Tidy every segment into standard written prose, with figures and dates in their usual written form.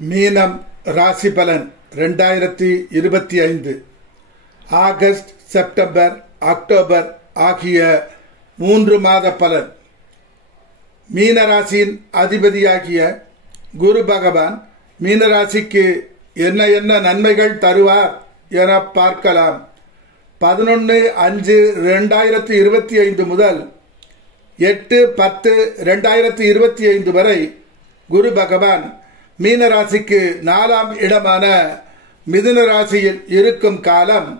மீனம் ராசி பலன் 2025 ஆகஸ்ட், செப்டம்பர், அக்டோபர் ஆகிய 3 மாத பலன். மீனராசியின் அதிபதியாகிய குரு பகவான் மீனராசிக்கு என்ன என்ன நன்மைகள் தருவார் என பார்க்கலாம். 11/5/2025 முதல் 8/10/2025 வரை குரு பகவான் மீனராசிக்கு 4ஆம் இடமான மிதுன ராசியில் இருக்கும் காலம்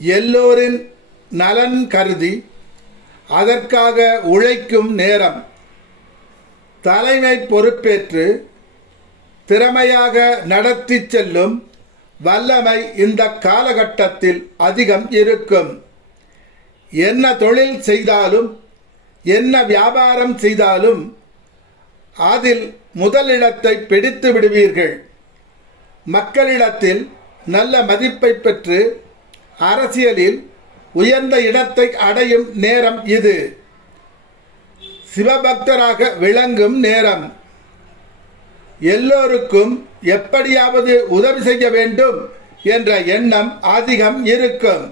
எல்லோரின் நலன் கருதி அதற்காக உழைக்கும் நேரம். தலைமை பொறுப்பேற்று திறமையாக நடத்தி செல்லும் வல்லமை இந்த காலகட்டத்தில் அதிகம் இருக்கும். என்ன தொழில் செய்தாலும் என்ன வியாபாரம் செய்தாலும் அதில் முதலிடத்தை பிடித்து விடுவீர்கள். மக்களிடத்தில் நல்ல மதிப்பை பெற்று அரசியலில் உயர்ந்த இடத்தை அடையும் நேரம் இது. சிவபக்தராக விளங்கும் நேரம். எல்லோருக்கும் எப்படியாவது உதவி செய்ய வேண்டும் என்ற எண்ணம் அதிகம் இருக்கும்.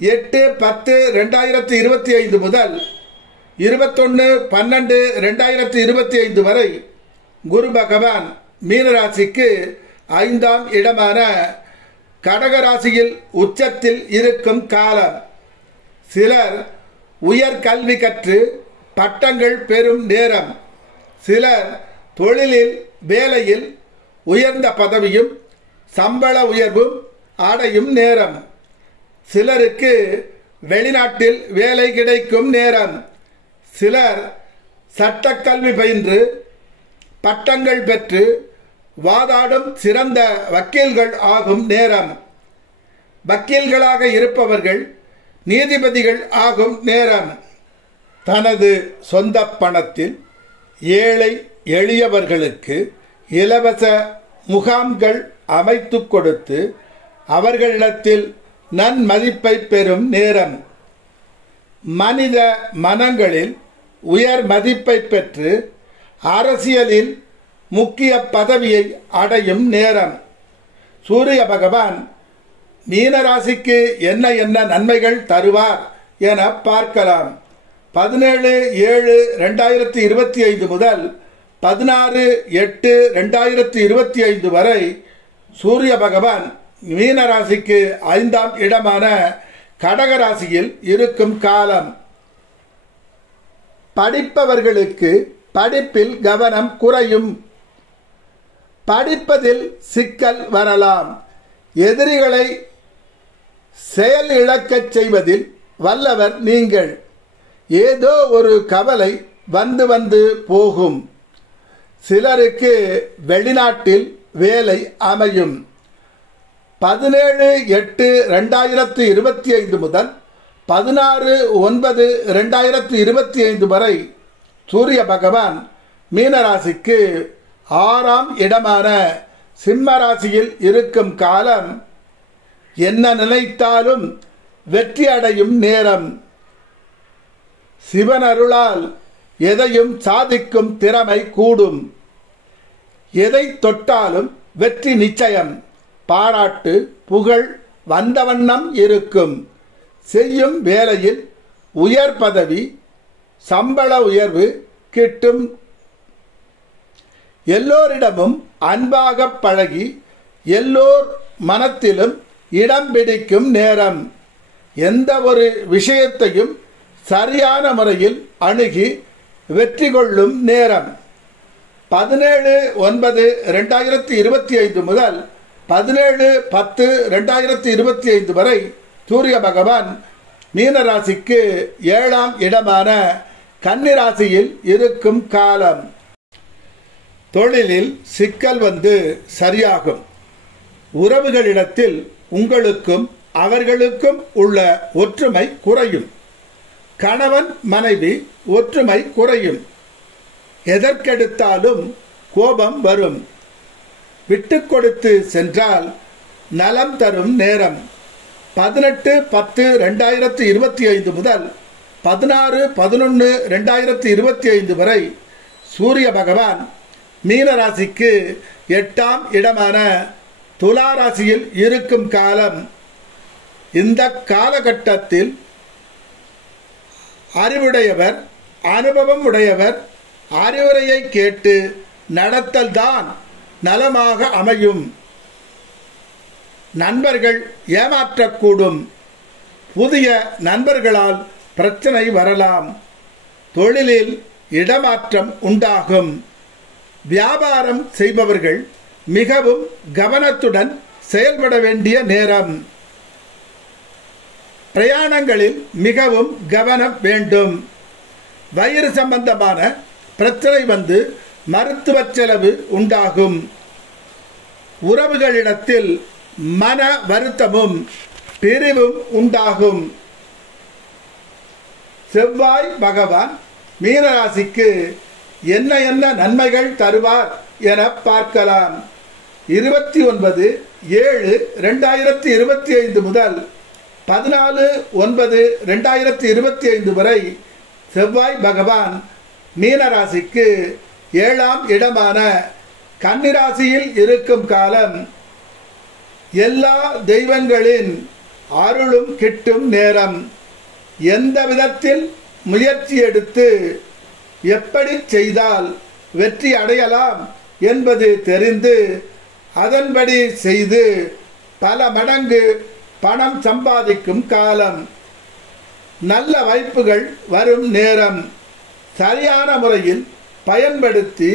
8/10/2025 முதல் 21/12/2025 வரை குரு பகவான் மீனராசிக்கு 5ஆம் இடமான கடகராசியில் உச்சத்தில் இருக்கும் காலம். சிலர் உயர்கல்வி கற்று பட்டங்கள் பெறும் நேரம். சிலர் தொழிலில் வேலையில் உயர்ந்த பதவியும் சம்பள உயர்வும் அடையும் நேரம். சிலருக்கு வெளிநாட்டில் வேலை கிடைக்கும் நேரம். சிலர் சட்டக்கல்வி பயின்று பட்டங்கள் பெற்று வாதாடும் சிறந்த வக்கீல்கள் ஆகும் நேரம். வக்கீல்களாக இருப்பவர்கள் நீதிபதிகள் ஆகும் நேரம். தனது சொந்த பணத்தில் ஏழை எளியவர்களுக்கு இலவச முகாம்கள் அமைத்து கொடுத்து அவர்களிடத்தில் நன்மதிப்பை பெறும் நேரம். மனித மனங்களில் உயர் மதிப்பை பெற்று அரசியலில் முக்கிய பதவியை அடையும் நேரம். சூரிய பகவான் மீனராசிக்கு என்ன என்ன நன்மைகள் தருவார் என பார்க்கலாம். 17/7/2025 முதல் 16/8/2025 வரை சூரிய பகவான் மீனராசிக்கு 5ஆம் இடமான கடகராசியில் இருக்கும் காலம். படிப்பவர்களுக்கு படிப்பில் கவனம் குறையும். படிப்பதில் சிக்கல் வரலாம். எதிரிகளை செயல் இழக்கச் செய்வதில் வல்லவர் நீங்கள். ஏதோ ஒரு கவலை வந்து வந்து போகும். சிலருக்கு வெளிநாட்டில் வேலை அமையும். 17/8/2025 முதல் 16/9/2025 வரை சூரிய பகவான் மீனராசிக்கு 6ஆம் இடமான சிம்ம ராசியில் இருக்கும் காலம். என்ன நினைத்தாலும் வெற்றி அடையும் நேரம். சிவனருளால் எதையும் சாதிக்கும் திறமை கூடும். எதை தொட்டாலும் வெற்றி நிச்சயம். பாராட்டு புகழ் வந்த வண்ணம் இருக்கும். செய்யும் வேலையில் உயர் பதவி சம்பள உயர்வு கிட்டும். எல்லோரிடமும் அன்பாக பழகி எல்லோர் மனத்திலும் இடம் பிடிக்கும் நேரம். எந்த ஒரு விஷயத்தையும் சரியான முறையில் அணுகி வெற்றி கொள்ளும் நேரம். 17/9/2025 முதல் 17/10/2025 வரை சூரிய பகவான் மீனராசிக்கு 7ஆம் இடமான கன்னிராசியில் இருக்கும் காலம். தொழிலில் சிக்கல் வந்து சரியாகும். உறவுகளிடத்தில் உங்களுக்கும் அவர்களுக்கும் உள்ள ஒற்றுமை குறையும். கணவன் மனைவி ஒற்றுமை குறையும். எதற்கெடுத்தாலும் கோபம் வரும். விட்டு கொடுத்து சென்றால் நலம் தரும் நேரம். 18/10/2025 முதல் 16/11/2025 வரை சூரிய பகவான் மீனராசிக்கு 8ஆம் இடமான துலா ராசியில் இருக்கும் காலம். இந்த காலகட்டத்தில் அறிவுடையவர், அனுபவம் உடையவர் அறிவுரையை கேட்டு நடத்தல்தான் நலமாக அமையும். நண்பர்கள் ஏமாற்றக்கூடும். புதிய நண்பர்களால் பிரச்சனை வரலாம். தொழிலில் இடமாற்றம் உண்டாகும். வியாபாரம் செய்பவர்கள் மிகவும் கவனத்துடன் செயல்பட வேண்டிய நேரம். பிரயாணங்களில் மிகவும் கவனம் வேண்டும். வயிறு சம்பந்தமான பிரச்சனை வந்து மருத்துவ செலவு உண்டாகும். உறவுகளிடத்தில் மன வருத்தமும் பிரிவும் உண்டாகும். செவ்வாய் பகவான் மீனராசிக்கு என்ன என்ன நன்மைகள் தருவார் என பார்க்கலாம். 29/7/2025 முதல் 14/9/2025 வரை செவ்வாய் பகவான் மீனராசிக்கு 7ஆம் இடமான கன்னிராசியில் இருக்கும் காலம். எல்லா தெய்வங்களின் அருளும் கிட்டும் நேரம். எந்த விதத்தில் முயற்சி எடுத்து எப்படி செய்தால் வெற்றி அடையலாம் என்பது தெரிந்து அதன்படி செய்து பல மடங்கு பணம் சம்பாதிக்கும் காலம். நல்ல வாய்ப்புகள் வரும் நேரம். சரியான முறையில் பயன்படுத்தி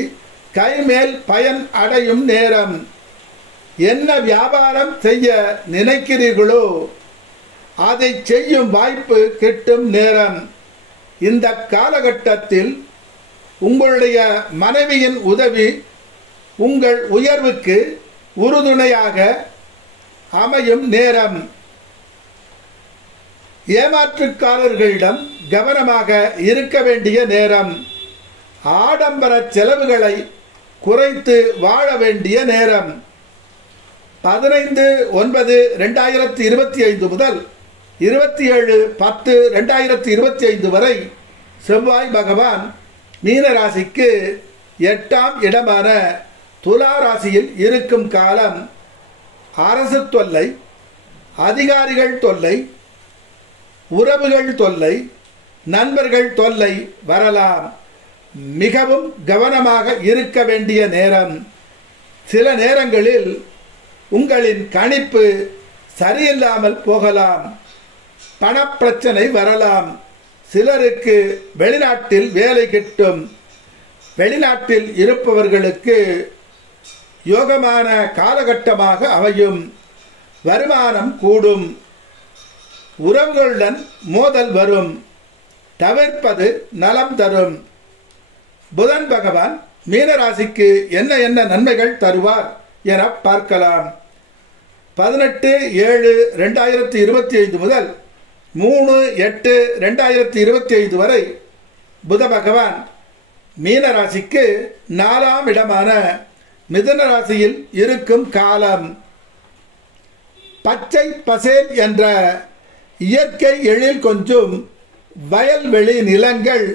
கைமேல் பயன் அடையும் நேரம். என்ன வியாபாரம் செய்ய நினைக்கிறீர்களோ அதை செய்யும் வாய்ப்பு கிட்டும் நேரம். இந்த காலகட்டத்தில் உங்களுடைய மனைவியின் உதவி உங்கள் உயர்வுக்கு உறுதுணையாக அமையும் நேரம். ஏமாற்றுக்காரர்களிடம் கவனமாக இருக்க வேண்டிய நேரம். ஆடம்பர செலவுகளை குறைத்து வாழ வேண்டிய நேரம். 15/9/2025 முதல் 27/10/2025 வரை செவ்வாய் பகவான் மீனராசிக்கு 8ஆம் இடமான துலா ராசியில் இருக்கும் காலம். அரசு தொல்லை, அதிகாரிகள் தொல்லை, உறவுகள் தொல்லை, நண்பர்கள் தொல்லை வரலாம். மிகவும் கவனமாக இருக்க வேண்டிய நேரம். சில நேரங்களில் உங்களின் கணிப்பு சரியில்லாமல் போகலாம். பணப்பிரச்சனை வரலாம். சிலருக்கு வெளிநாட்டில் வேலை கிட்டும். வெளிநாட்டில் இருப்பவர்களுக்கு யோகமான காலகட்டமாக அமையும். வருமானம் கூடும். உறவுகளுடன் மோதல் வரும். தவிர்ப்பது நலம் தரும். புதன் பகவான் மீனராசிக்கு என்ன என்ன நன்மைகள் தருவார் என பார்க்கலாம். 18/7/2025 முதல் 3/8/2025 வரை புத பகவான் மீனராசிக்கு 4ஆம் இடமான மிதுன ராசியில் இருக்கும் காலம். பச்சை பசேல் என்ற இயற்கை எழில் கொஞ்சும் வயல்வெளி நிலங்கள்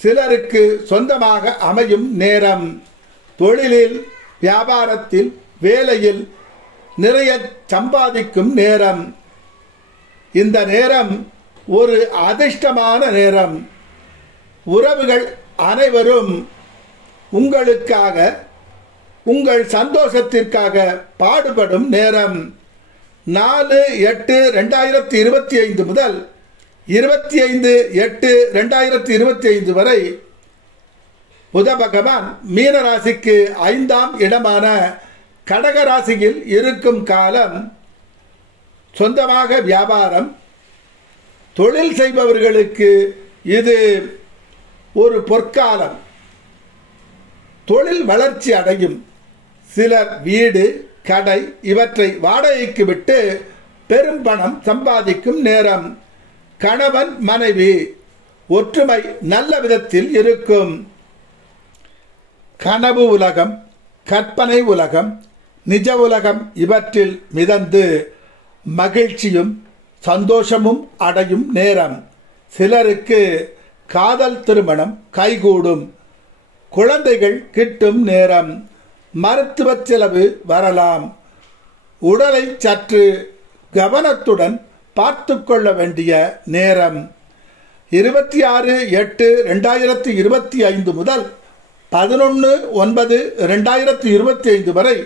சிலருக்கு சொந்தமாக அமையும் நேரம். தொழிலில், வியாபாரத்தில், வேலையில் நிறைய சம்பாதிக்கும் நேரம். இந்த நேரம் ஒரு அதிர்ஷ்டமான நேரம். உறவுகள் அனைவரும் உங்களுக்காக, உங்கள் சந்தோஷத்திற்காக பாடுபடும் நேரம். 4/8/2025 முதல் 25/8/2025 வரை புத பகவான் மீனராசிக்கு 5ஆம் இடமான கடகராசியில் இருக்கும் காலம். சொந்தமாக வியாபாரம், தொழில் செய்பவர்களுக்கு இது ஒரு பொற்காலம். தொழில் வளர்ச்சி அடையும். சிலர் வீடு, கடை இவற்றை வாடகைக்கு விட்டு பெரும் பணம் சம்பாதிக்கும் நேரம். கணவன் மனைவி ஒற்றுமை நல்ல விதத்தில் இருக்கும். கனவு உலகம், கற்பனை உலகம், நிஜ உலகம் இவற்றில் மிதந்து மகிழ்ச்சியும் சந்தோஷமும் அடையும் நேரம். சிலருக்கு காதல் திருமணம் கைகூடும். குழந்தைகள் கிட்டும் நேரம், மருத்துவ செலவு வரலாம். உடலை சற்று கவனத்துடன் பார்த்து கொள்ள வேண்டிய நேரம். 26/8/2025 முதல் 11/9/2025 வரை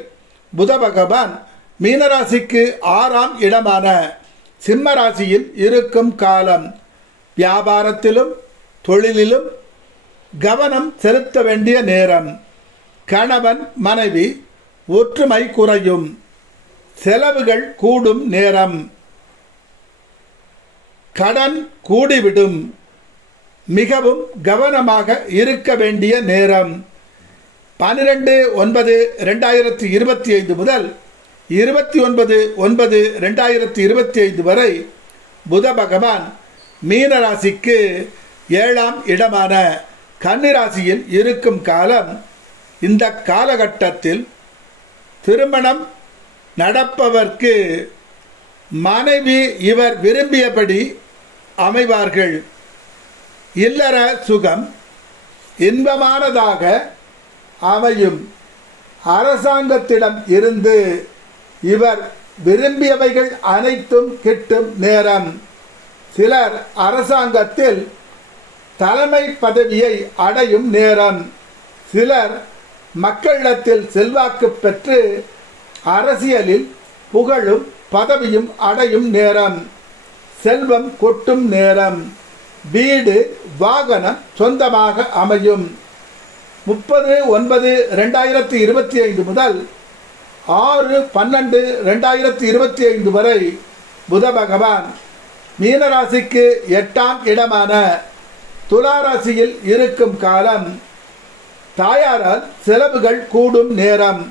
புத பகவான் மீனராசிக்கு 6ஆம் இடமான சிம்ம ராசியில் இருக்கும் காலம். வியாபாரத்திலும் தொழிலிலும் கவனம் செலுத்த வேண்டிய நேரம். கணவன் மனைவி ஒற்றுமை குறையும். செலவுகள் கூடும் நேரம். கடன் கூடிவிடும். மிகவும் கவனமாக இருக்க வேண்டிய நேரம். 12/9/2025 முதல் 29/9/2025 வரை புத பகவான் மீனராசிக்கு 7ஆம் இடமான கன்னிராசியில் இருக்கும் காலம். இந்த காலகட்டத்தில் திருமணம் நடப்பவர்க்கு மனைவி இவர் விரும்பியபடி அமைவார்கள். இல்லற சுகம் இன்பமானதாக அமையும். அரசாங்கத்திடம் இருந்து இவர் விரும்பியவைகள் அனைத்தும் கிட்டும் நேரம். சிலர் அரசாங்கத்தில் தலைமை பதவியை அடையும் நேரம். சிலர் மக்களிடத்தில் செல்வாக்கு பெற்று அரசியலில் புகழும் பதவியும் அடையும் நேரம். செல்வம் கொட்டும் நேரம். வீடு வாகனம் சொந்தமாக அமையும். 30/9/2025 முதல் 6/12/2025 வரை புத பகவான் மீனராசிக்கு 8ஆம் இடமான துலாராசியில் இருக்கும் காலம். தாயாரால் செலவுகள் கூடும் நேரம்.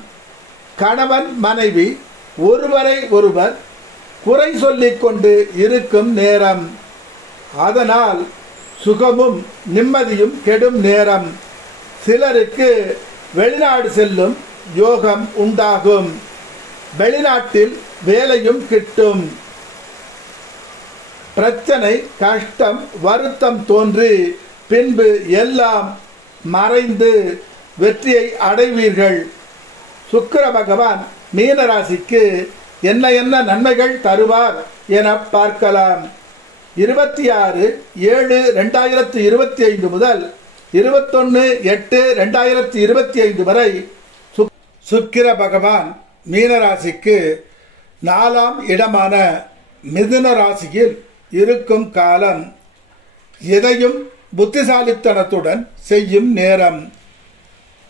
கணவன் மனைவி ஒருவரை ஒருவர் குறை சொல்லிக் கொண்டு இருக்கும் நேரம். அதனால் சுகமும் நிம்மதியும் கெடும் நேரம். சிலருக்கு வெளிநாடு செல்லும் யோகம் உண்டாகும். வெளிநாட்டில் வேலையும் கிட்டும். பிரச்சனை, கஷ்டம், வருத்தம் தோன்றி பின்பு எல்லாம் மறைந்து வெற்றியை அடைவீர்கள். சுக்கிர பகவான் மீனராசிக்கு என்ன என்ன நன்மைகள் தருவார் என பார்க்கலாம். 26/7/2025 முதல் 21/8/2025 வரை சுக்கிர பகவான் மீனராசிக்கு 4ஆம் இடமான மிதுன ராசியில் இருக்கும் காலம். எதையும் புத்திசாலித்தனத்துடன் செய்யும் நேரம்.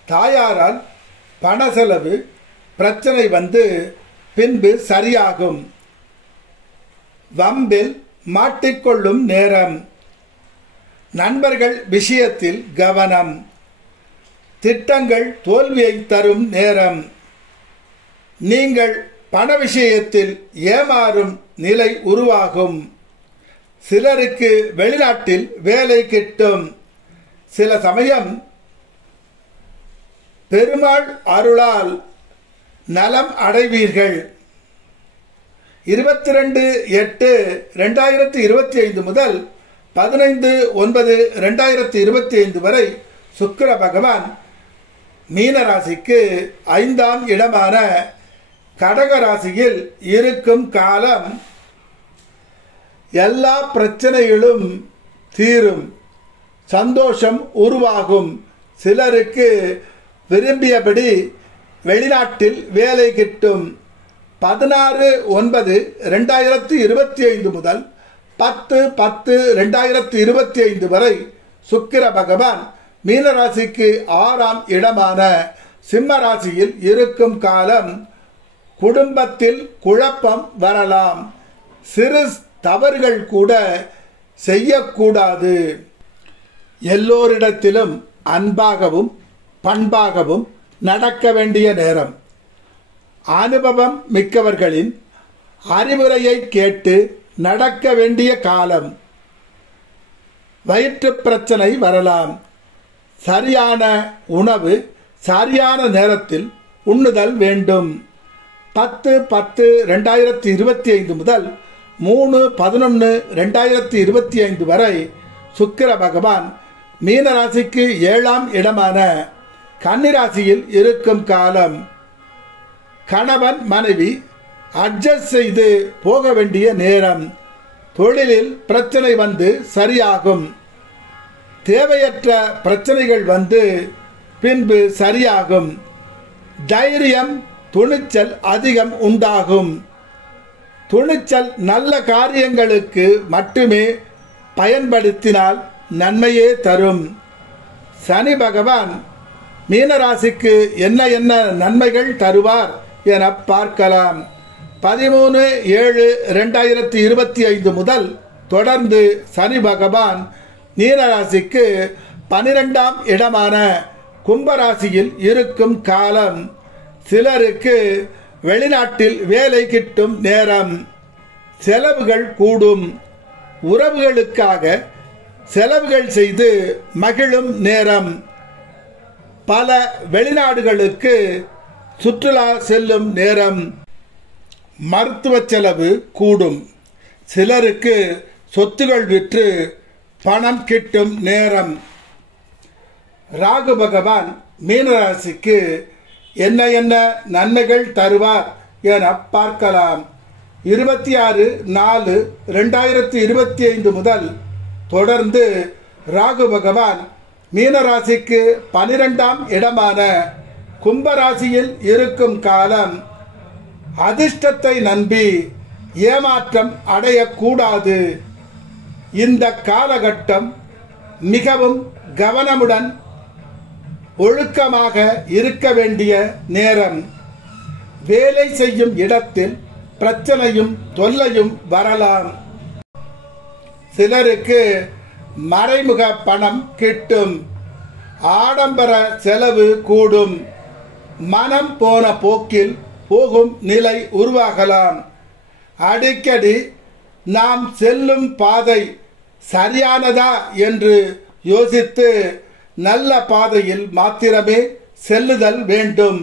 தாயாரால் பண செலவு பிரச்சனை வந்து பின்பு சரியாகும். வம்பில் மாட்டிக்கொள்ளும் நேரம். நண்பர்கள் விஷயத்தில் கவனம். திட்டங்கள் தோல்வியை தரும் நேரம். நீங்கள் பண விஷயத்தில் ஏமாறும் நிலை உருவாகும். சிலருக்கு வெளிநாட்டில் வேலை கிட்டும். சில சமயம் பெருமாள் அருளால் நலம் அடைவீர்கள். 22/8/2025 முதல் 15/9/2025 வரை சுக்கிர பகவான் மீனராசிக்கு 5ஆம் இடமான கடக ராசியில் இருக்கும் காலம். எல்லா பிரச்சனைகளும் தீரும். சந்தோஷம் உருவாகும். சிலருக்கு விரும்பியபடி வெளிநாட்டில் வேலை கிட்டும். 16/9/2025 முதல் 10/10/2025 வரை சுக்கிர பகவான் மீனராசிக்கு 6ஆம் இடமான சிம்ம ராசியில் இருக்கும் காலம். குடும்பத்தில் குழப்பம் வரலாம். சிறு தவறுகள் கூட செய்யக்கூடாது. எல்லோரிடத்திலும் அன்பாகவும் பண்பாகவும் நடக்க வேண்டிய நேரம். அனுபவம் மிக்கவர்களின் அறிவுரையை கேட்டு நடக்க வேண்டிய காலம். வயிற்று பிரச்சனை வரலாம். சரியான உணவு சரியான நேரத்தில் உண்ணுதல் வேண்டும். 10/10/2025 முதல் 3/11/2025 வரை சுக்கிர பகவான் மீனராசிக்கு 7ஆம் இடமான கன்னிராசியில் இருக்கும் காலம் கணவன் மனைவி அட்ஜஸ்ட் செய்து போக வேண்டிய நேரம். தொழிலில் பிரச்சனை வந்து சரியாகும். தேவையற்ற பிரச்சனைகள் வந்து பின்பு சரியாகும். தைரியம் துணிச்சல் அதிகம் உண்டாகும். துணிச்சல் நல்ல காரியங்களுக்கு மட்டுமே பயன்படுத்தினால் நன்மையே தரும். சனி பகவான் மீனராசிக்கு என்ன என்ன நன்மைகள் தருவார் என பார்க்கலாம். 13/7/2025 முதல் தொடர்ந்து சனி பகவான் மீனராசிக்கு 12ஆம் இடமான கும்பராசியில் இருக்கும் காலம். சிலருக்கு வெளிநாட்டில் வேலை கிட்டும் நேரம். செலவுகள் கூடும். உறவுகளுக்காக செலவுகள் செய்து மகிழும் நேரம். பல வெளிநாடுகளுக்கு சுற்றுலா செல்லும் நேரம். மருத்துவ செலவு கூடும். சிலருக்கு சொத்துகள் விற்று பணம் கிட்டும் நேரம். ராகு பகவான் மீனராசிக்கு என்ன என்ன நன்மைகள் தருவார் என பார்க்கலாம். 26/4/2025 முதல் தொடர்ந்து ராகு பகவான் மீனராசிக்கு 12ஆம் இடமான கும்பராசியில் இருக்கும் காலம். அதிர்ஷ்டத்தை நம்பி ஏமாற்றம் அடையக்கூடாது. இந்த காலகட்டம் மிகவும் கவனமுடன் ஒழுக்கமாக இருக்க வேண்டிய நேரம். வேலை செய்யும் இடத்தில் பிரச்சனையும் தொல்லையும் வரலாம். சிலருக்கு மறைமுக பணம் கிட்டும். ஆடம்பர செலவு கூடும். மனம் போன போக்கில் போகும் நிலை உருவாகலாம். அடிக்கடி நாம் செல்லும் பாதை சரியானதா என்று யோசித்து நல்ல பாதையில் மாத்திரமே செல்லுதல் வேண்டும்.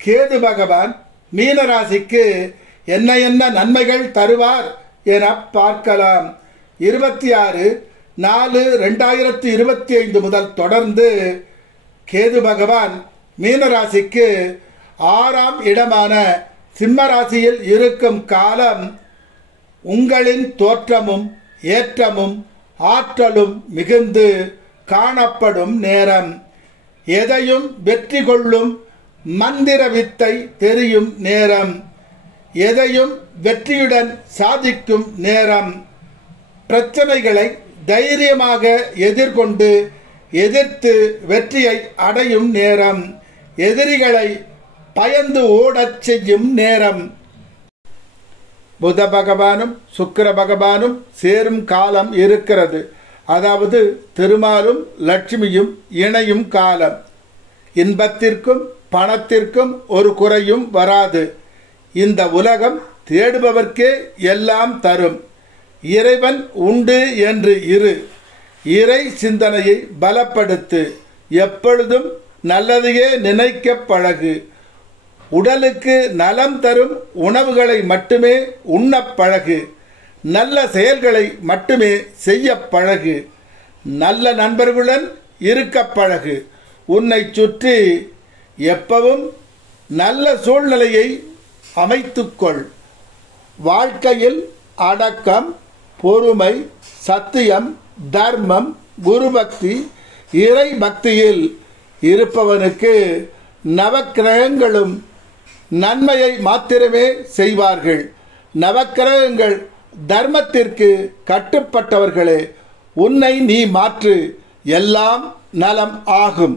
கேது பகவான் மீனராசிக்கு என்ன என்ன நன்மைகள் தருவார் என பார்க்கலாம். 26/4/2025 முதல் தொடர்ந்து கேது பகவான் மீனராசிக்கு 6ஆம் இடமான சிம்மராசியில் இருக்கும் காலம். உங்களின் தோற்றமும் ஏற்றமும் ஆற்றலும் மிகுந்து காணப்படும் நேரம். எதையும் வெற்றி கொள்ளும் மந்திர வித்தை தெரியும் நேரம். எதையும் வெற்றியுடன் சாதிக்கும் நேரம். பிரச்சனைகளை தைரியமாக எதிர்கொண்டு எதிர்த்து வெற்றியை அடையும் நேரம். எதிரிகளை பயந்து ஓடச் செய்யும் நேரம். புத பகவானும் சுக்கிர பகவானும் சேரும் காலம் இருக்கிறது. அதாவது திருமாலும் லட்சுமியும் இணையும் காலம். இன்பத்திற்கும் பணத்திற்கும் ஒரு குறையும் வராது. இந்த உலகம் தேடுபவர்க்கே எல்லாம் தரும். இறைவன் உண்டு என்று இரு. இறை சிந்தனையை பலப்படுத்து. எப்பொழுதும் நல்லதையே நினைக்க பழகு. உடலுக்கு நலம் தரும் உணவுகளை மட்டுமே உண்ணப் பழகு. நல்ல செயல்களை மட்டுமே செய்ய பழகு. நல்ல நண்பர்களுடன் இருக்க பழகு. உன்னை சுற்றி எப்பவும் நல்ல சூழ்நிலையை அமைத்துக்கொள். வாழ்க்கையில் அடக்கம், பொறுமை, சத்தியம், தர்மம், குருபக்தி, இறை பக்தியில் இருப்பவனுக்கு நவக்கிரகங்களும் நன்மையை மாத்திரமே செய்வார்கள். நவக்கிரகங்கள் தர்மத்திற்கு கட்டுப்பட்டவர்களே. உன்னை நீ மாற்று, எல்லாம் நலம் ஆகும்.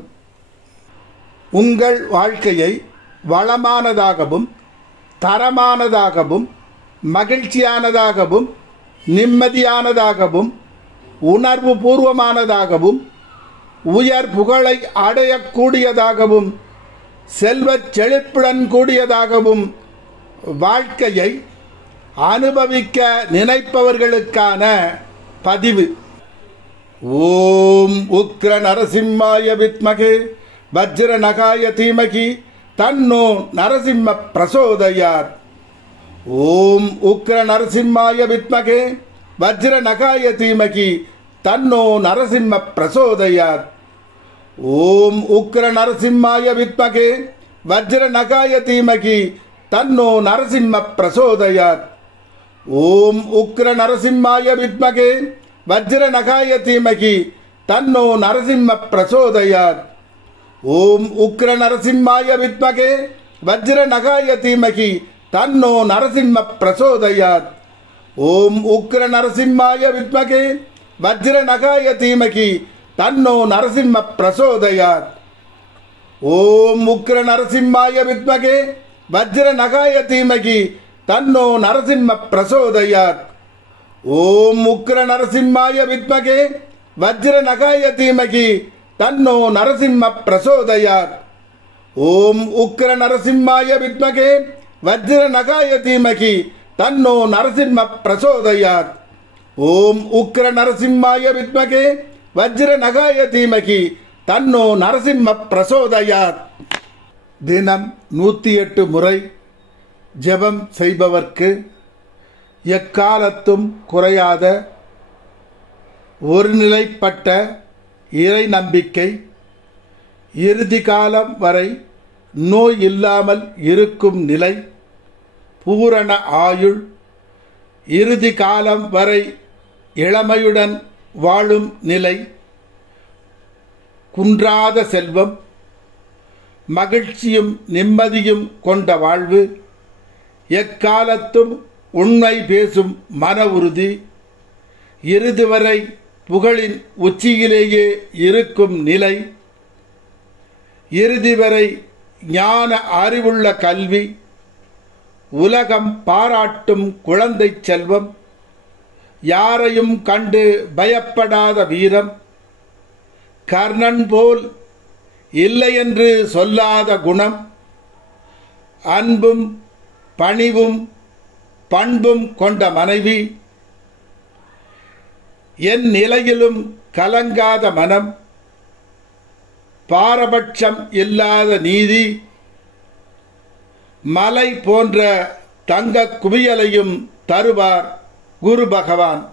உங்கள் வாழ்க்கையை வளமானதாகவும் தரமானதாகவும் மகிழ்ச்சியானதாகவும் நிம்மதியானதாகவும் உணர்வு பூர்வமானதாகவும் உயர் புகழை அடையக்கூடியதாகவும் செல்வச் செழிப்புடன் கூடியதாகவும் வாழ்க்கையை அனுபவிக்க நினைப்பவர்களுக்கான பதிவு. ஓம் உக்ர நரசிம்மாய வித்மகே வஜ்ர நகாய தீமகி தன்னோ நரசிம்ம பிரசோதயாத். ஓம் உக்ர நரசிம்மாய வித்மகே வஜ்ர நகாய தீமகி தன்னோ நரசிம்ம பிரசோதயாத். ஓம் உக்ர நரசிம்மாய வித்மகே வஜ்ர நகாய தீமகி தன்னோ நரசிம்ம பிரசோதயாத். ஓம் உக்ர நரசிம்மாய வித்மகே வஜ்ர நகாய தீமகி தன்னோ நரசிம்ம பிரசோதயாத். ஓம் உக்ர நரசிம்மாய வித்மகே வஜ்ர நகாய தீமகி தன்னோ நரசிம்ம பிரசோதயாத். ஓம் உக்ர நரசிம்மாய வித்மகே வஜ்ர நகாய தீமகி தன்னோ நரசிம்ம பிரசோதயாத். ஓம் உக்ர நரசிம்மாய வித்மகே வஜ்ர நகாய தீமகி தன்னோ நரசிம்ம பிரசோதயாத். ஓம் உக்ர நரசிம்மாய வித்மகே வஜ்ர நகாய தீமகி தன்னோ நரசிம்ம பிரசோதயாத். ஓம் உக்ர நரசிம்மாய வித்மகே வஜ்ர நகாய தீமகி தன்னோ நரசிம்ம பிரசோதயாத். ஓம் உக்ர நரசிம்மாய வித்மகே வஜ்ர நகாய தீமகி தன்னோ நரசிம்ம பிரசோதயாத். தினம் 108 முறை ஜெபம் செய்பவர்க்கு எக்காலத்தும் குறையாத ஒருநிலைப்பட்ட இறை நம்பிக்கை, இறுதி காலம் வரை நோய் இல்லாமல் இருக்கும் நிலை, பூரண ஆயுள், இறுதி காலம் வரை இளமையுடன் வாழும் நிலை, குன்றாத செல்வம், மகிழ்ச்சியும் நிம்மதியும் கொண்ட வாழ்வு, எக்காலத்தும் உண்மை பேசும் மன உறுதி, இறுதி வரை புகழின் உச்சியிலேயே இருக்கும் நிலை, இறுதி வரை ஞான அறிவுள்ள கல்வி, உலகம் பாராட்டும் குழந்தை செல்வம், யாரையும் கண்டு பயப்படாத வீரம், கர்ணன் போல் இல்லை என்று சொல்லாத குணம், அன்பும் பணிவும் பண்பும் கொண்ட மனைவி, என் நிலையிலும் கலங்காத மனம், பாரபட்சம் இல்லாத நீதி, மலை போன்ற தங்க குவியலையும் தருவார் குரு பகவான்.